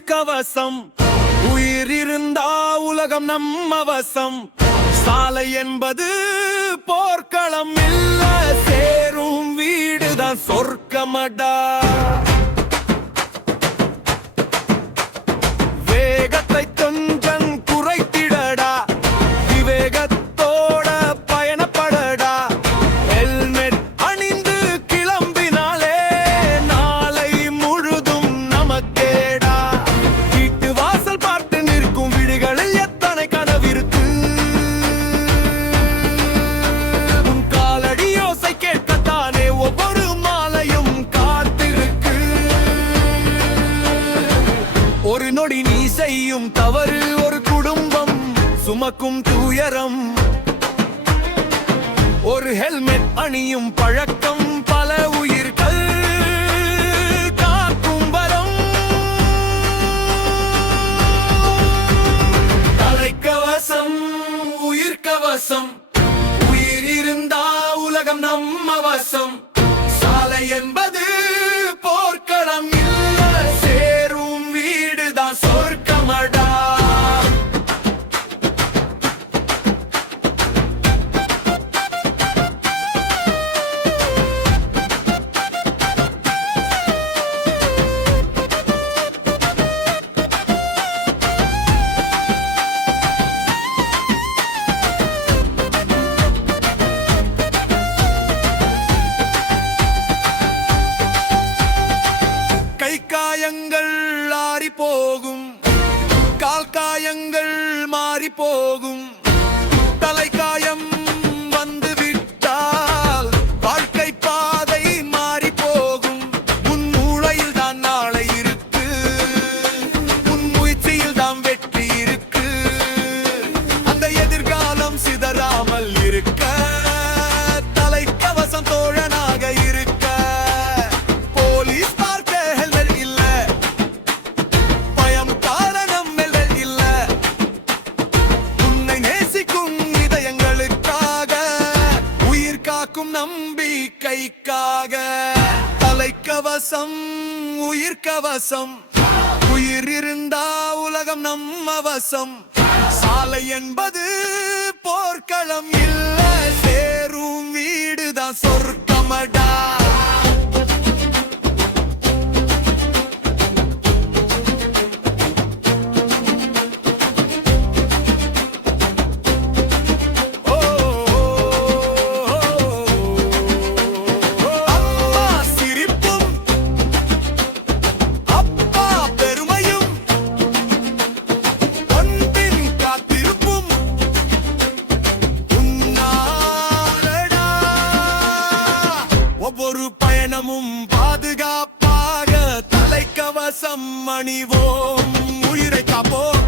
உயிர் கவசம். உயிர் இருந்தா உலகம் நம்ம வசம். சாலை என்பது போர்க்களம் இல்ல, சேரும் வீடுதான் சொர்க்கமடா. வேகத்தை கொஞ்சம் குறைத்திடடா, விவேகத்தோட பயணப்படடா. ஹெல்மெட் அணிந்து கிளம்பினாலே நாளை முழுதும் நமக்கேடா. வீட்டு வாசல் பார்த்து நிற்கும் வீடுகளில் எத்தனை கனவிருக்கு. உன் காலடி யோசை கேட்கத்தானே ஒவ்வொரு மாலையும் காத்திருக்கு. ஒரு நொடி நீ செய்யும் தவறு ஒரு குடும்பம் சுமக்கும் துயரம். ஒரு ஹெல்மெட் அணியும் பழக்கம் பல உயிர்கள் காக்கும் வரம். தலைக்கவசம் உயிர் கவசம். உயிர் இருந்தா உலகம் நம்ம வசம். சாலை என்பது போர்க்களம் இல்ல, சேரும் வீடுதான் சொர்க்கமடா. கை காயங்கள் ஆறி போகும், கால் காயங்கள் மாறி போகும். தலை காயம் வந்து விட்டால் வாழ்க்கை பாதை மாறி போகும். உன் மூளையில் தான் நாளை இருக்கு, உன் முயற்சியில் தான் வெற்றி இருக்கு. அந்த எதிர்காலம் சிதறாமல் இருக்க தலைக்கவசம் தோழனாக இருக்க. போலீஸ் பார்க்க ஹெல்மெட் இல்ல, பயம் காரணம் ஹெல்மெட் இல்ல. உன்னை நேசிக்கும் இதயங்களுக்காக, உயிர் காக்கும் நம்பிக்கைக்காக. தலைக்கவசம் உயிர் கவசம். உயிர் இருந்தா உலகம் நம்ம வசம். சாலை என்பது போர்க்களம் இல்ல, சேரும் வீடுதான் சொர்க்கமடா. அம்மா சிரிப்பும் அப்பா பெருமையும், அன்பின் காத்திருப்பும் உன்னாலடா. ஒவ்வொரு பயணமும் பாதுகாப்பாக தலைக்கவசம் அணிவோம். உயிரை காப்போம்.